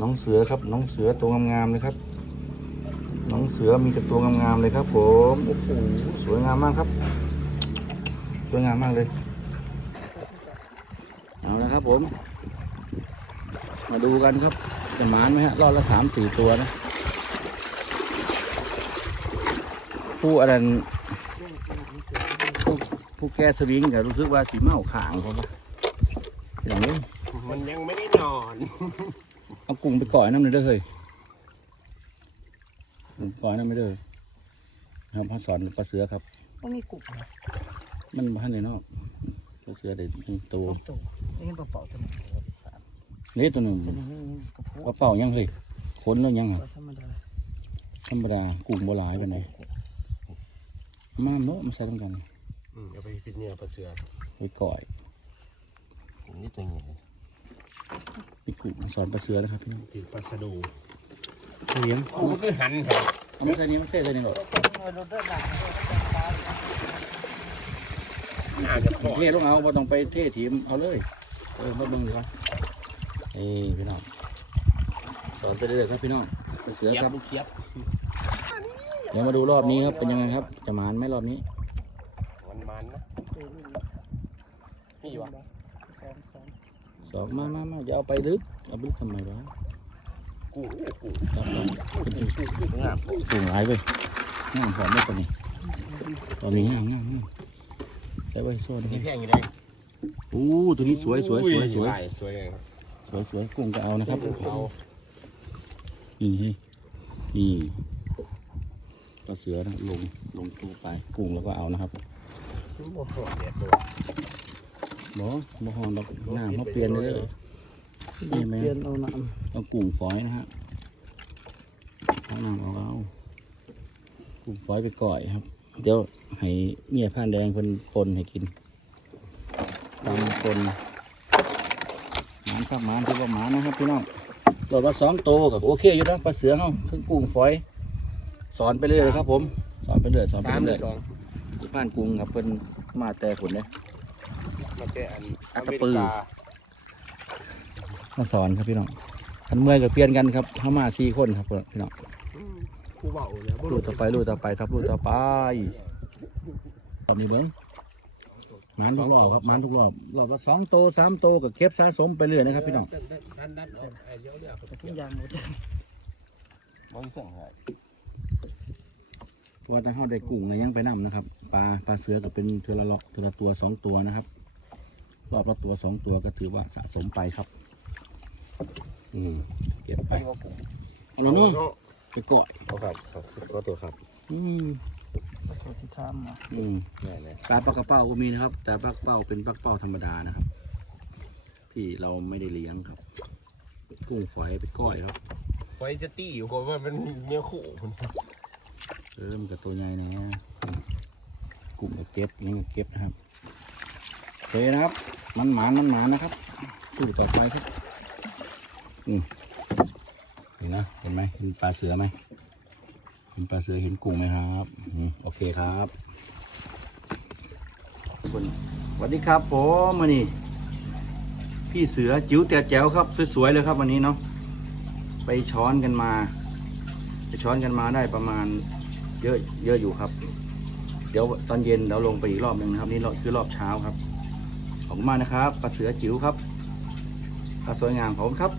น้องเสือครับ น้องเสือตัวงามๆเลยครับ น้องเสือมีแต่ตัวงามๆเลยครับ ผมโอ้โหสวยงามมากครับ สวยงามมากเลยเอาละครับผม มาดูกันครับจะหมานไหมฮะรอดละสามสี่ตัวนะผู้อะไรนผู้แก้สวิงแต่รู้สึกว่าสีเมาขางเขาปะอย่างนี้มันยังไม่ได้นอน กุ้งไปก่อยน้ำเลยเด้อเฮ้ยกุ้งก่อยน้ำไม่เด้อครับพ่อสอนปลาเสือครับก็มีกุบนะมันบ้านในนอกปลาเสือเด็ดตัวสองตัวนี่เป็นเป่าๆตัวนึงสามนี่ตัวหนึ่งตัวนึงกระเพาะกระเป๋ายังเฮ้ยขนแล้วยังอะก็ธรรมดาธรรมดากุ้งโบราณไปไหนมาเนาะมาใส่ต้องกันอืมเอาไปเป็นเนื้อปลาเสือไปก่อยนี่ตัวนี้ นี่กุ้งสอนปลาเสือนะครับพี่น้องติดปลาสะดูเลี้ยงโอ้มันคือหันครับเอามาใส่นี้มาใส่ใส่นี่หรอน่าจะพอเทลงเอาบ่ต้องไปเททีมเอาเลยเออมาเบิ่งดีกว่าเอ้ยพี่น้องสอนไปเรื่อยๆครับพี่น้องปลาเสือเคียครับบเคียบเดี๋ยวมาดูรอบนี้ครับเป็นยังไงครับ จะหมานไหมรอบนี้มันมันๆนะนี่วะ สองมามามาอย่าเอาไปลึก เอาไปลึกทำไมวะกูกูจับมันงามสูงหลายไปงามหอมไม่ตัวนี้ตัวนี้งามงามงามใส่ไว้โซ่ด้วนี่ยแพงอยู่ได้อู้ตัวนี้สวยสวยสวยสวยลาสวยเลยครับสวยสวยกุ้งก็เอานะครับเอานี่นี่นี่ปลาเสือนะลงลงตู้ไปกุ้งแล้วก็เอานะครับ โอ้โหเด็ดตัวบ่บ่หอนดอกหน้ามาเปลี่ยนเลยนี่ไหมเปลี่ยนเอาน้เอากุ้งฝอยนะฮะเอาน้ำเอาเอากุ้งฝอยไปก่อยครับ เดี๋ยวให้เมียผ่านแดงคนคนให้กินตำคนหมานครับหมานที่ว่าหมานนะครับพี่น้องตัวว่าสองโตวกับโอเคอยู่นะปลาเสือเขาคือกุ้งฝอย สอนไปเรื่อยเลยครับ ผม สอนไปเรื่อยสอนไปสามหรืเรื่ออยสองที่ผ่านกุ้งครับเพิ่นมาแต่ผลเนี่ย มาแกอันอัตตปือมาสอนครับพี่น้องอันเมื่อยก็เปลี่ยนกันครับเข้ามาสี่คนครับพี่น้องกูเบาแล้วรูต่อไปรูต่อไปครับรูต่อไปรอบนี้เบิ้งหมันทุกรอบครับหมันทุกรอบรอบละสองโตสามโตก็เก็บสะสมไปเรื่อยนะครับพี่น้องดันดันดันเอาไอ้เยอะเลยเอาไปำทุกอย่างหมดเลยมองเครื่องให้เพราะว่าถ้าเขาได้กุ้งเนี่ยยังไปนํนะครับปลาปลาเสือก็เป็นเทอละเลาะเทอละตัวสองตัวนะครับ รอบละตัวสองตัวก็ถือว่าสะสมไปครับ อืมเก็บไปเอาละเนาะไปเกาะเอาครับครับก็ตัวครับ อืมตัวที่ทำมาอืมนี่เลยปลาปลากระเป้าก็มีนะครับ แต่ปลากระเป้าเป็นปลากระเป้าธรรมดานะครับ ที่เราไม่ได้เลี้ยงครับกุ้งฝอยไปก้อยครับไฟจะตี้อยู่ก็ว่ามันเนื้อคู่เริ่มนกับตัวใหญ่นะกุ้งกับเก็บนี่กับเก็บนะครับโอ เคนะครับ มันหมานมันหมานนะครับสู้ต่อไปครับอืมเห็นนะเห็นไหมเห็นปลาเสือไหมเห็นปลาเสือเห็นกุ้งไหมครับอืมโอเคครับสวัสดีครับผมมานี่พี่เสือจิ๋วแต่แจ๋วครับ สวยๆเลยครับวันนี้เนาะไปช้อนกันมา ไปช้อนกันมาได้ประมาณ เยอะเยอะอยู่ครับ เดี๋ยวตอนเย็นเราลงไปอีกรอบหนึ่งนะครับ นี่คือรอบเช้าครับ อบคุณมากนะครับปลาเสือจิ๋วครับปลาสวยงามขอบคุณครับ